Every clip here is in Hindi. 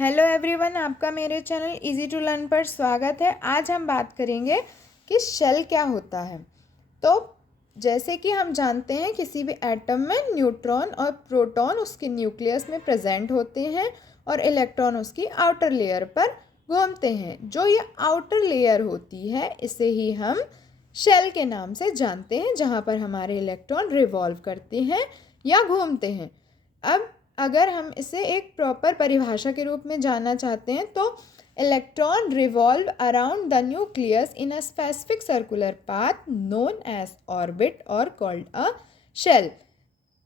हेलो एवरीवन, आपका मेरे चैनल इजी टू लर्न पर स्वागत है। आज हम बात करेंगे कि शेल क्या होता है। तो जैसे कि हम जानते हैं किसी भी एटम में न्यूट्रॉन और प्रोटॉन उसके न्यूक्लियस में प्रेजेंट होते हैं और इलेक्ट्रॉन उसकी आउटर लेयर पर घूमते हैं। जो ये आउटर लेयर होती है इसे ही हम शेल के नाम से जानते हैं, जहाँ पर हमारे इलेक्ट्रॉन रिवॉल्व करते हैं या घूमते हैं। अब अगर हम इसे एक प्रॉपर परिभाषा के रूप में जानना चाहते हैं तो electron revolve around the nucleus in a specific circular path known as orbit और कॉल्ड अ शेल।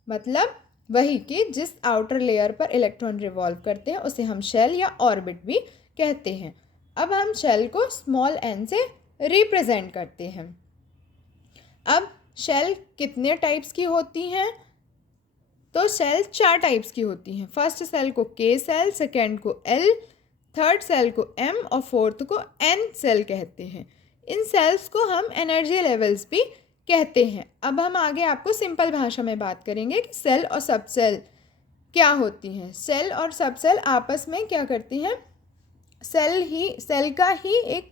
मतलब वही कि जिस आउटर लेयर पर इलेक्ट्रॉन रिवॉल्व करते हैं उसे हम शेल या ऑर्बिट भी कहते हैं। अब हम शेल को स्मॉल एन से रिप्रेजेंट करते हैं। अब शेल कितने टाइप्स की होती हैं? तो सेल 4 टाइप्स की होती हैं। फर्स्ट सेल को के सेल, सेकेंड को एल, थर्ड सेल को एम और फोर्थ को एन सेल कहते हैं। इन सेल्स को हम एनर्जी लेवल्स भी कहते हैं। अब हम आगे आपको सिंपल भाषा में बात करेंगे कि सेल और सब सेल क्या होती हैं। सेल और सब सेल आपस में क्या करती हैं? सेल का ही एक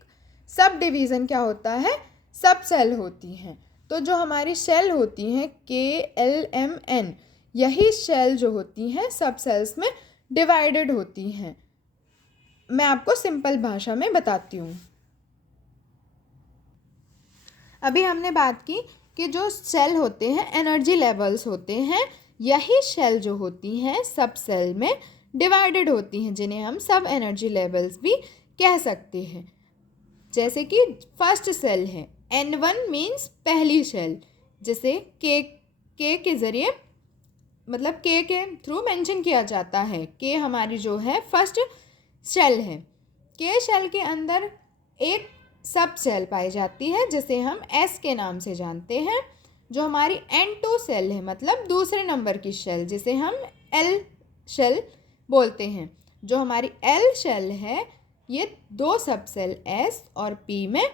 सब डिवीज़न क्या होता है? सब सेल होती हैं। तो जो हमारी सेल होती हैं के एल एम एन, यही सेल जो होती हैं सब सेल्स में डिवाइडेड होती हैं। मैं आपको सिंपल भाषा में बताती हूँ। अभी हमने बात की कि जो सेल होते हैं एनर्जी लेवल्स होते हैं, यही सेल जो होती हैं सब सेल में डिवाइडेड होती हैं, जिन्हें हम सब एनर्जी लेवल्स भी कह सकते हैं। जैसे कि फर्स्ट सेल है N1 मीन्स पहली सेल, जिसे के ज़रिए मतलब के थ्रू मेंशन किया जाता है। के हमारी जो है फर्स्ट सेल है। के सेल के अंदर एक सब सेल पाई जाती है जिसे हम एस के नाम से जानते हैं। जो हमारी N2 सेल है मतलब दूसरे नंबर की सेल, जिसे हम एल सेल बोलते हैं। जो हमारी एल सेल है ये 2 सब सेल एस और पी में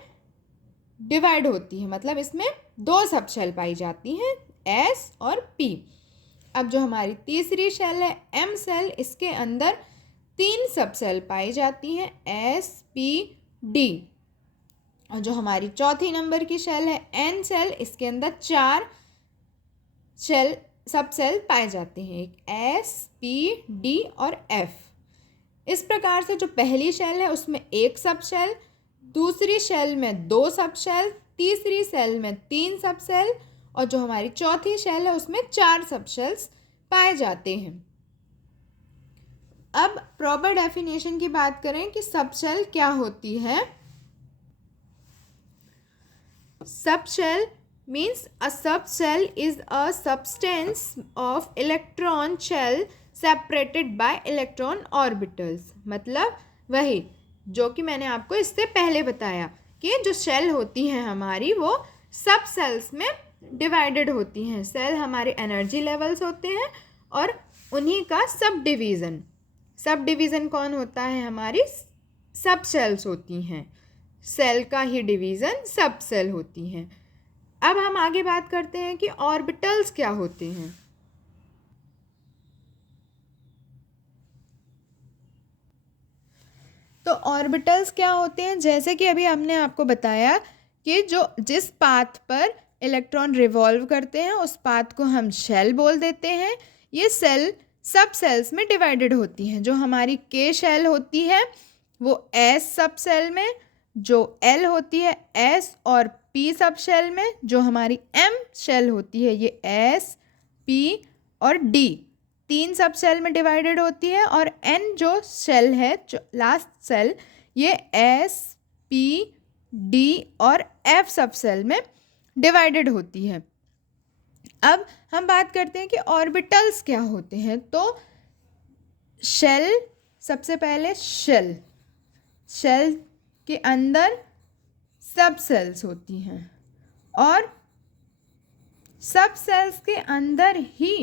डिवाइड होती है, मतलब इसमें 2 सब सेल पाई जाती हैं एस और पी। अब जो हमारी तीसरी सेल है एम सेल, इसके अंदर 3 सब सेल पाई जाती हैं एस पी डी। और जो हमारी चौथी नंबर की सेल है एन सेल, इसके अंदर 4 सब सेल पाए जाते हैं, एक एस पी डी और एफ। इस प्रकार से जो पहली सेल है उसमें 1 सब सेल, दूसरी सेल में 2 सब सेल, तीसरी सेल में 3 सब सेल और जो हमारी चौथी सेल है उसमें 4 सब सेल्स पाए जाते हैं। अब प्रॉपर डेफिनेशन की बात करें कि सब सेल क्या होती है। सब cell means a subshell is a substance of electron shell separated by electron orbitals. मतलब वही जो कि मैंने आपको इससे पहले बताया कि जो सेल होती हैं हमारी वो सब सेल्स में डिवाइडेड होती हैं। सेल हमारे एनर्जी लेवल्स होते हैं और उन्हीं का सब डिवीज़न कौन होता है? हमारी सब सेल्स होती हैं। सेल का ही डिवीज़न सब सेल होती हैं। अब हम आगे बात करते हैं कि ऑर्बिटल्स क्या होते हैं। तो ऑर्बिटल्स क्या होते हैं? जैसे कि अभी हमने आपको बताया कि जिस पाथ पर इलेक्ट्रॉन रिवॉल्व करते हैं उस पाथ को हम शेल बोल देते हैं। ये सेल सब सेल्स में डिवाइडेड होती हैं। जो हमारी के शेल होती है वो एस सब सेल में, जो एल होती है एस और पी सब शेल में, जो हमारी एम शेल होती है ये एस पी और डी 3 सब सेल में डिवाइडेड होती है और एन जो सेल है जो लास्ट सेल ये एस पी डी और एफ सब सेल में डिवाइडेड होती है। अब हम बात करते हैं कि ऑर्बिटल्स क्या होते हैं। तो शेल, सबसे पहले शेल के अंदर सब सेल्स होती हैं और सब सेल्स के अंदर ही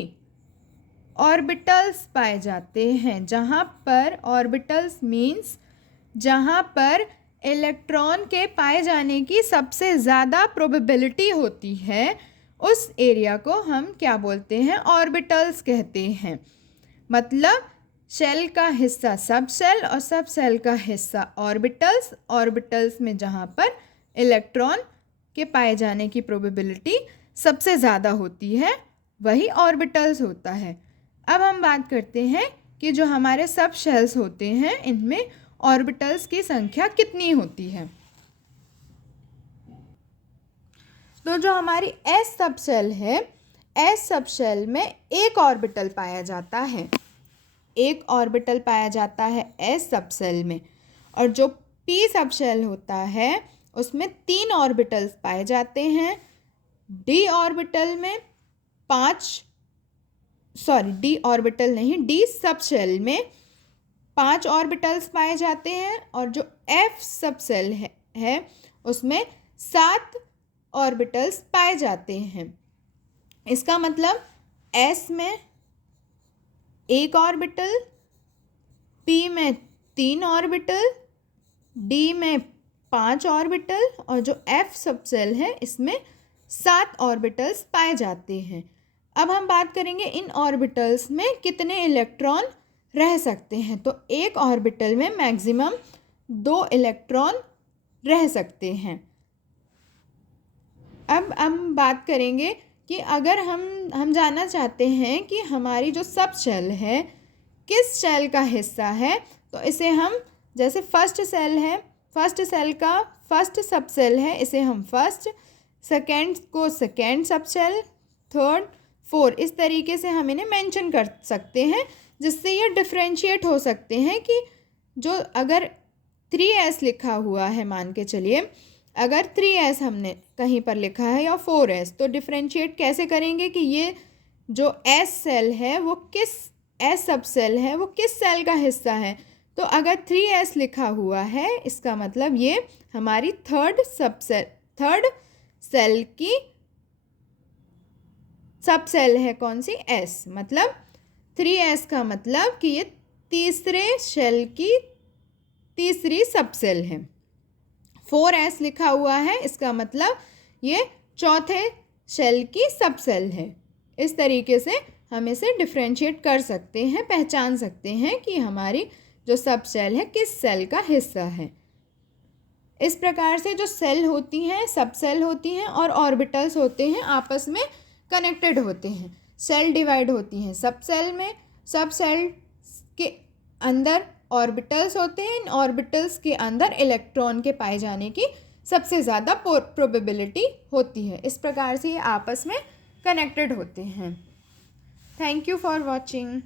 ऑर्बिटल्स पाए जाते हैं। जहाँ पर ऑर्बिटल्स मीन्स जहाँ पर इलेक्ट्रॉन के पाए जाने की सबसे ज़्यादा प्रोबेबिलिटी होती है उस एरिया को हम क्या बोलते हैं? ऑर्बिटल्स कहते हैं। मतलब शेल का हिस्सा सब शेल और सब शेल का हिस्सा ऑर्बिटल्स। ऑर्बिटल्स में जहाँ पर इलेक्ट्रॉन के पाए जाने की प्रोबेबिलिटी सबसे ज़्यादा होती है वही ऑर्बिटल्स होता है। अब हम बात करते हैं कि जो हमारे सब शेल्स होते हैं इनमें ऑर्बिटल्स की संख्या कितनी होती है। तो जो हमारी एस सब शेल है, एस सब शेल में एक ऑर्बिटल पाया जाता है, एक ऑर्बिटल पाया जाता है एस सब शेल में। और जो पी सब शेल होता है उसमें 3 ऑर्बिटल्स पाए जाते हैं। डी ऑर्बिटल में डी ऑर्बिटल नहीं, डी सब शेल में 5 ऑर्बिटल्स पाए जाते हैं। और जो एफ सब शेल है उसमें 7 ऑर्बिटल्स पाए जाते हैं। इसका मतलब एस में 1 ऑर्बिटल, पी में 3 ऑर्बिटल, डी में 5 ऑर्बिटल और जो एफ सब शेल है इसमें 7 ऑर्बिटल्स पाए जाते हैं। अब हम बात करेंगे इन ऑर्बिटल्स में कितने इलेक्ट्रॉन रह सकते हैं। तो एक ऑर्बिटल में मैक्सिमम 2 इलेक्ट्रॉन रह सकते हैं। अब हम बात करेंगे कि अगर हम जानना चाहते हैं कि हमारी जो सब शेल है किस शेल का हिस्सा है, तो इसे हम जैसे फर्स्ट शेल है, फर्स्ट शेल का फर्स्ट सब शेल है, इसे हम फर्स्ट, सेकेंड को second subshell, third, fourth, इस तरीके से हम इन्हें मेंशन कर सकते हैं जिससे ये डिफ्रेंशिएट हो सकते हैं कि जो अगर 3s लिखा हुआ है, मान के चलिए अगर 3s हमने कहीं पर लिखा है या 4s, तो डिफ्रेंशिएट कैसे करेंगे कि ये जो s सेल है वो किस s सब सेल है वो किस सेल का हिस्सा है। तो अगर 3s लिखा हुआ है इसका मतलब ये हमारी थर्ड सेल की सब सेल है, कौन सी, s। मतलब 3s का मतलब कि ये तीसरे शेल की तीसरी सब सेल है। 4s लिखा हुआ है इसका मतलब ये चौथे शेल की सब सेल है। इस तरीके से हम इसे डिफ्रेंशिएट कर सकते हैं, पहचान सकते हैं कि हमारी जो सब सेल है किस सेल का हिस्सा है। इस प्रकार से जो सेल होती हैं, सब सेल होती हैं और ऑर्बिटल्स होते हैं आपस में कनेक्टेड होते हैं। सेल डिवाइड होती हैं सब सेल में, सब सेल के अंदर ऑर्बिटल्स होते हैं, इन ऑर्बिटल्स के अंदर इलेक्ट्रॉन के पाए जाने की सबसे ज़्यादा प्रोबेबिलिटी होती है। इस प्रकार से ये आपस में कनेक्टेड होते हैं। Thank you for watching.